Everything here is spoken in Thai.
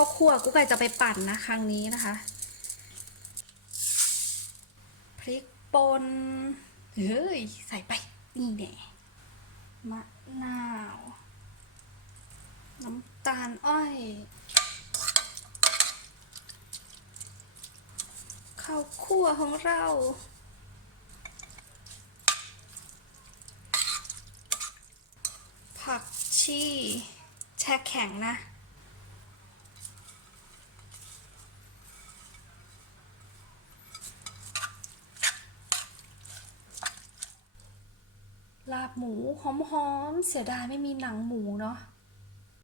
ข้าวคั่วกุ๊กไก่จะไปปั่นนะครั้งนี้นะคะ พริกป่นเฮ้ยใส่ไป นี่แน่มะนาว น้ำตาลอ้อย ข้าวคั่วของเราผักชีแช่แข็งนะ ลาบหมูหอมๆเสียดายไม่มีหนังหมูเนาะ